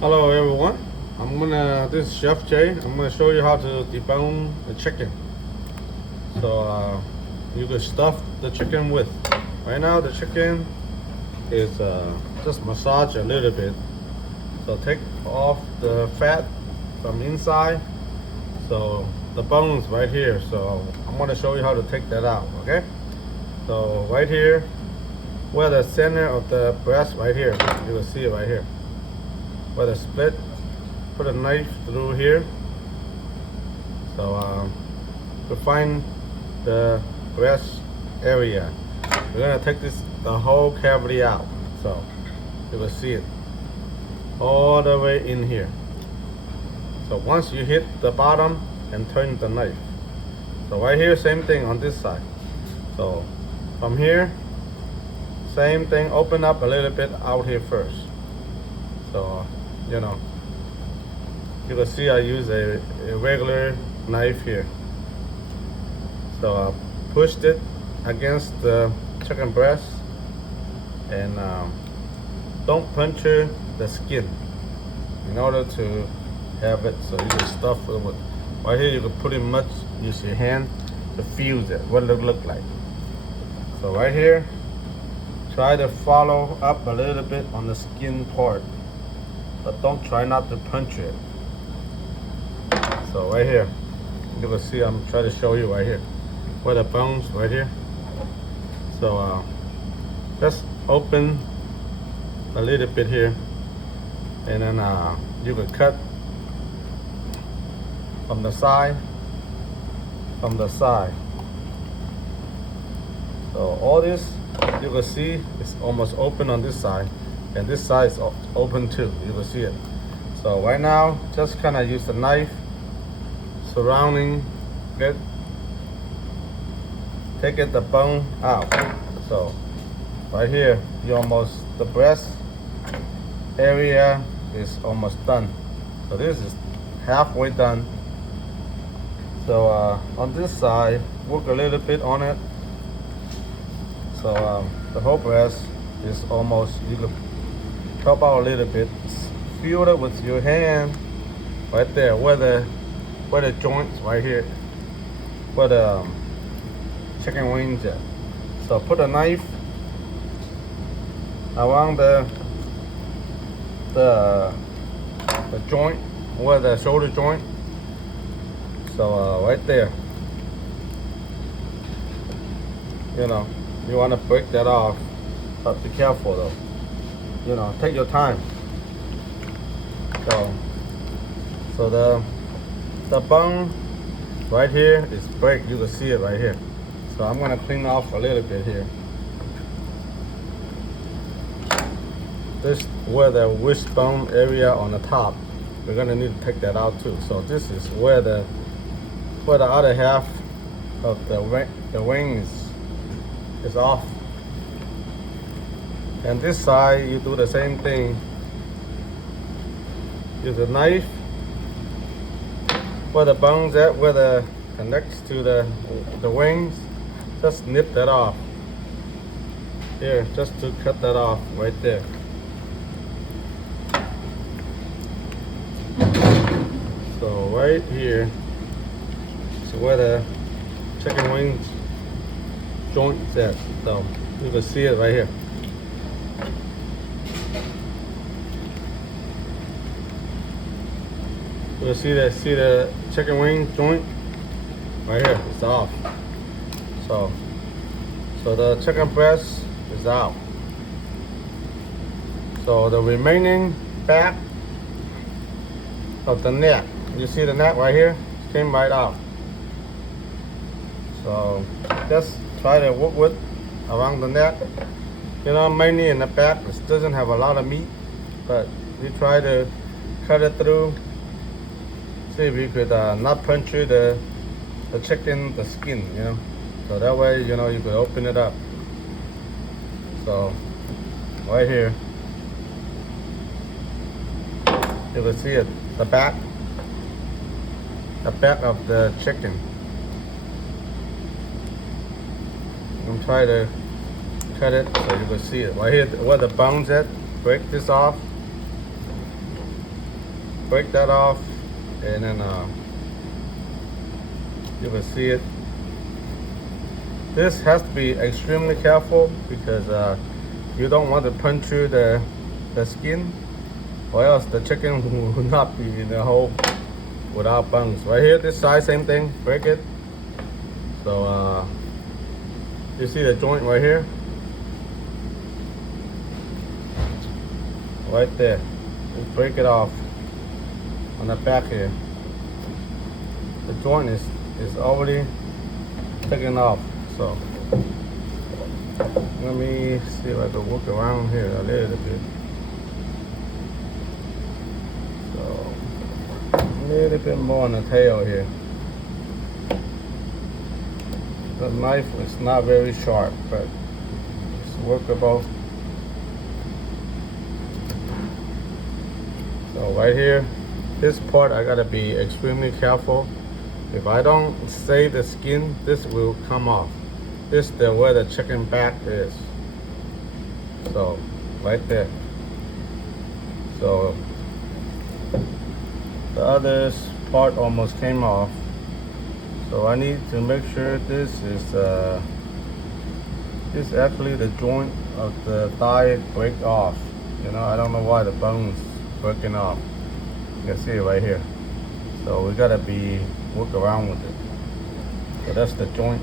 Hello everyone. This is Chef Jay. I'm gonna show you how to debone the chicken. So you can stuff the chicken with. Right now the chicken is just massage a little bit. So take off the fat from inside. So the bones right here. So I'm gonna show you how to take that out. Okay. So right here, where the center of the breast right here, you will see it right here. Where the split, put a knife through here. So to find the breast area, we're gonna take the whole cavity out. So you will see it all the way in here. So once you hit the bottom and turn the knife. So right here, same thing on this side. So from here, same thing, open up a little bit out here first. So you can see I use a regular knife here. So I pushed it against the chicken breast and don't puncture the skin in order to have it so you can stuff it with. Right here you can pretty much use your hand to feel it, what it look like. So right here, try to follow up a little bit on the skin part, but don't try not to punch it. So right here, you can see I'm trying to show you right here, where the bones right here. So just open a little bit here, and then you can cut from the side, So all this, you can see it's almost open on this side, and this side is open too. You can see it. So right now, just kind of use the knife surrounding it, take it the bone out. So right here, the breast area is almost done. So this is halfway done. So on this side, work a little bit on it. So the whole breast is almost, you can help out a little bit. Feel it with your hand right there, where the joints right here, where the chicken wings at. So put a knife around the joint, where the shoulder joint. So right there, you want to break that off, but be careful though. Take your time. So the bone right here is break. You can see it right here. So I'm gonna clean off a little bit here. This where the wishbone area on the top, we're gonna need to take that out too. So this is where the other half of the wing is off. And this side, you do the same thing. Use a knife where the bones at, where the connects to the wings. Just nip that off. Here, just to cut that off right there. So right here is where the chicken wings joint is at. So you can see it right here. You see the chicken wing joint right here. It's off. So the chicken breast is out. So the remaining back of the neck, you see the neck right here, came right out. So just try to work with around the neck. Mainly in the back, it doesn't have a lot of meat, but you try to cut it through. See if you could not puncture the chicken, the skin, So that way, you could open it up. So right here, you can see it, the back of the chicken. I'm trying to cut it so you can see it. Right here, where the bones at, break this off. break that off, and then you can see it. This has to be extremely careful because you don't want to punch through the skin, or else the chicken will not be in the hole without bones. Right here, this side, same thing, break it. So you see the joint right here? Right there. Just break it off on the back here. The joint is already taken off. So let me see if I can work around here a little bit. So a little bit more on the tail here. The knife is not very sharp, but it's workable. So right here, this part I gotta be extremely careful. If I don't save the skin, this will come off. This is where the chicken back is. So right there. So the other part almost came off. So I need to make sure this is actually the joint of the thigh break off. You know, I don't know why the bone's breaking off. You can see it right here. So we gotta work around with it. So that's the joint.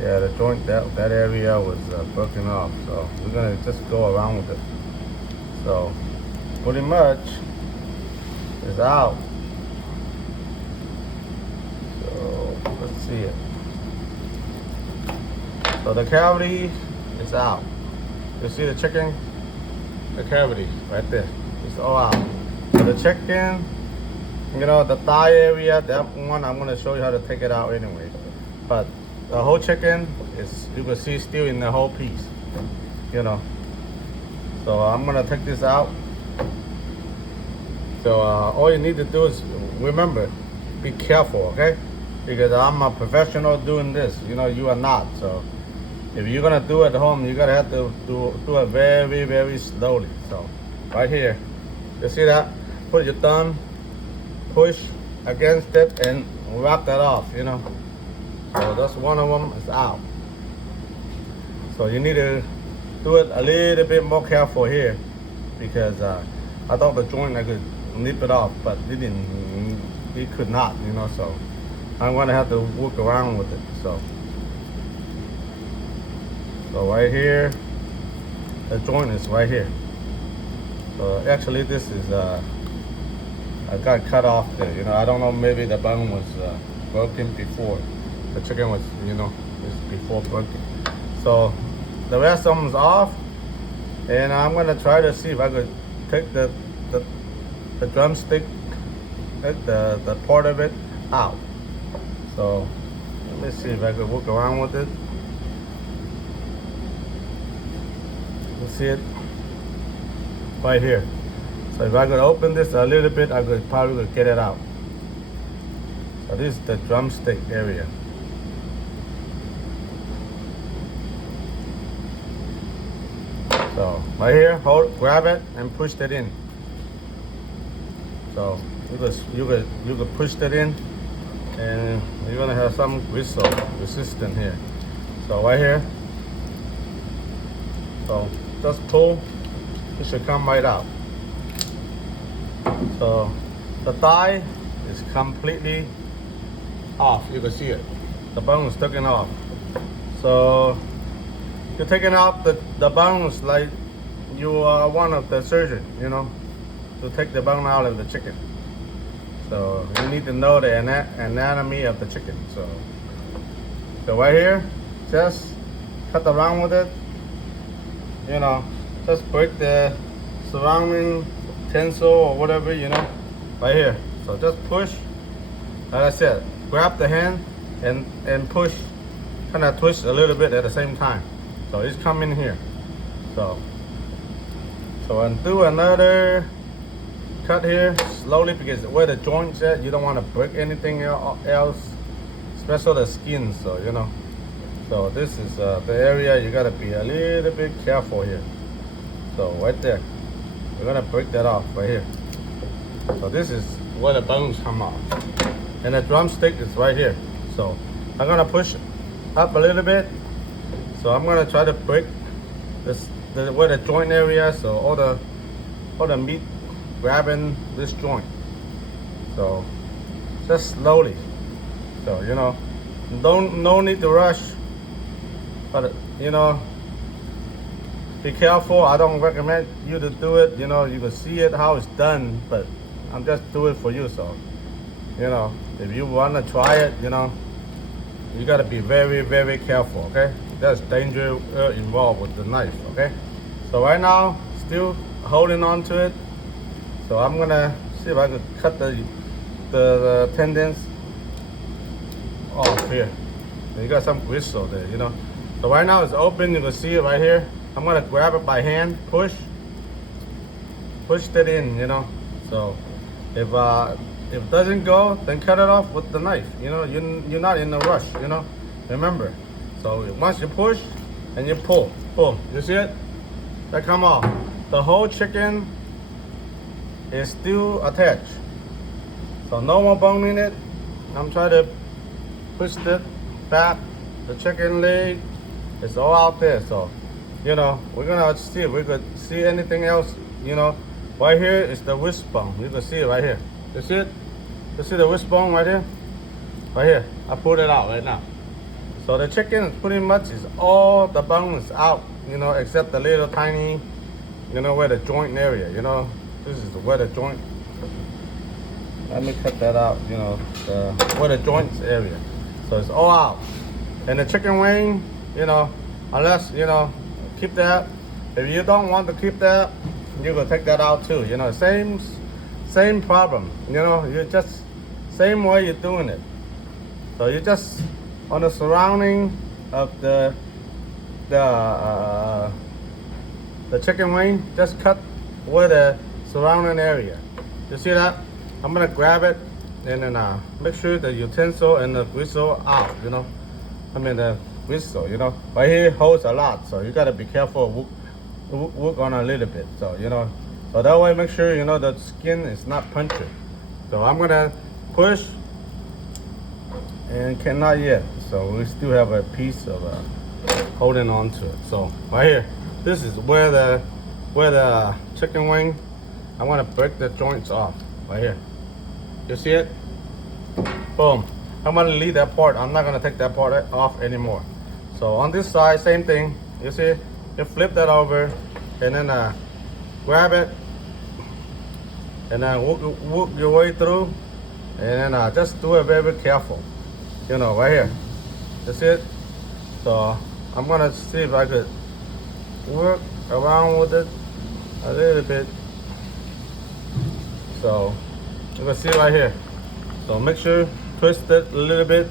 Yeah, the joint, that area was broken off. So we're gonna just go around with it. So pretty much it's out. So let's see it. So the cavity is out. You see the chicken? The cavity right there. It's all out. So the chicken, you know, the thigh area, that one I'm gonna show you how to take it out anyway. But the whole chicken is, you can see, still in the whole piece. You know. So I'm gonna take this out. So all you need to do is remember, be careful, okay? Because I'm a professional doing this. You know, you are not. So if you're gonna do it at home, you gotta have to do it very, very slowly. So right here, you see that? Put your thumb, push against it, and wrap that off. You know. So that's one of them. It's out. So you need to do it a little bit more careful here, because I thought the joint I could nip it off, but it didn't. It could not. You know. So I'm gonna have to work around with it. So right here, the joint is right here. So actually this is I got cut off there. You know, I don't know, maybe the bone was broken before. The chicken was, you know, is before broken. So the rest of them is off, and I'm gonna try to see if I could take the drumstick, the part of it out. So let me see if I could work around with it. See it right here. So if I could open this a little bit, I could probably get it out. So this is the drumstick area. So right here, grab it and push it in. So you could push that in, and you're gonna have some resistance here. So right here. So just pull, it should come right out. So the thigh is completely off. You can see it. The bone is taken off. So you're taking out the bones like you are one of the surgeon, you know, to take the bone out of the chicken. So you need to know the anatomy of the chicken. So right here, just cut around with it. You know, just break the surrounding tensile or whatever, you know, right here. So just push, like I said, grab the hand and push, kind of twist a little bit at the same time. So it's coming here. So and do another cut here slowly, because where the joint's at, you don't want to break anything else, especially the skin. So you know. So this is the area you gotta be a little bit careful here. So right there, we're gonna break that off right here. So this is where the bones come off. And the drumstick is right here. So I'm gonna push up a little bit. So I'm gonna try to break this where the joint area, so all the meat grabbing this joint. So just slowly. So no need to rush. But be careful. I don't recommend you to do it. You can see it how it's done, but I'm just doing it for you. So if you wanna try it, you gotta be very, very careful. Okay, there's danger involved with the knife. Okay, so right now still holding on to it. So I'm gonna see if I can cut the tendons off here. You got some gristle there, So right now it's open. You can see it right here. I'm gonna grab it by hand, push it in, So if it doesn't go, then cut it off with the knife. You're not in a rush. Remember. So once you push and you pull, boom. You see it? That come off. The whole chicken is still attached. So no more bone in it. I'm trying to push it back. The chicken leg is all out there. So we're gonna see if we could see anything else. Right here is the wrist bone. You can see it right here. You see it? You see the wrist bone right here? Right here. I pulled it out right now. So the chicken is pretty much all the bone is out, except the little tiny, where the joint area, This is where the joint. Let me cut that out, where the joints area. So it's all out. And the chicken wing, unless, keep that. If you don't want to keep that, you can take that out too. Same problem. You just same way you're doing it. So you just on the surrounding of the chicken wing, just cut where the surrounding area. You see that? I'm gonna grab it and then make sure the utensil and the gristle out. I mean the gristle. Right here holds a lot, so you gotta be careful. Work on a little bit. So so that way make sure the skin is not punctured. So I'm gonna push and cannot yet. So we still have a piece of holding on to it. So right here, this is where the chicken wing. I want to break the joints off right here. You see it? Boom. I'm gonna leave that part. I'm not gonna take that part off anymore. So on this side, same thing. You see? You flip that over and then grab it and then work your way through and then just do it very, very careful. Right here. You see it? So I'm gonna see if I could work around with it a little bit. So you can see right here. So make sure twist it a little bit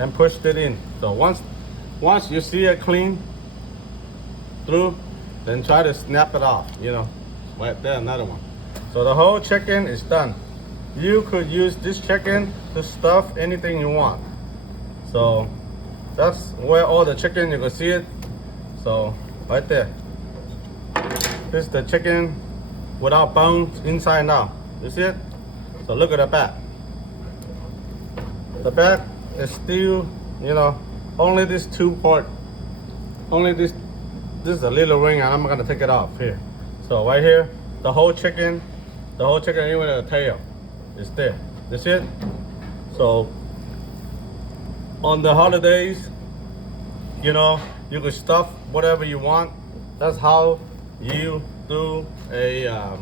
and push it in. So once you see it clean through, then try to snap it off. Right there, another one. So the whole chicken is done. You could use this chicken to stuff anything you want. So that's where all the chicken, you can see it. So right there. This is the chicken without bones inside and out. You see it? So look at the back. The back is still, only this two part. Only this is a little ring and I'm gonna take it off here. So right here, the whole chicken, even the tail is there. You see it? So on the holidays, you can stuff whatever you want. That's how you do a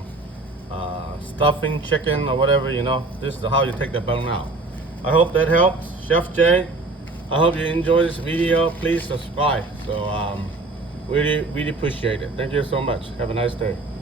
stuffing chicken or whatever. This is how you take the bone out. I hope that helps. Chef Jay, I hope you enjoy this video. Please subscribe. So really, really appreciate it. Thank you so much. Have a nice day.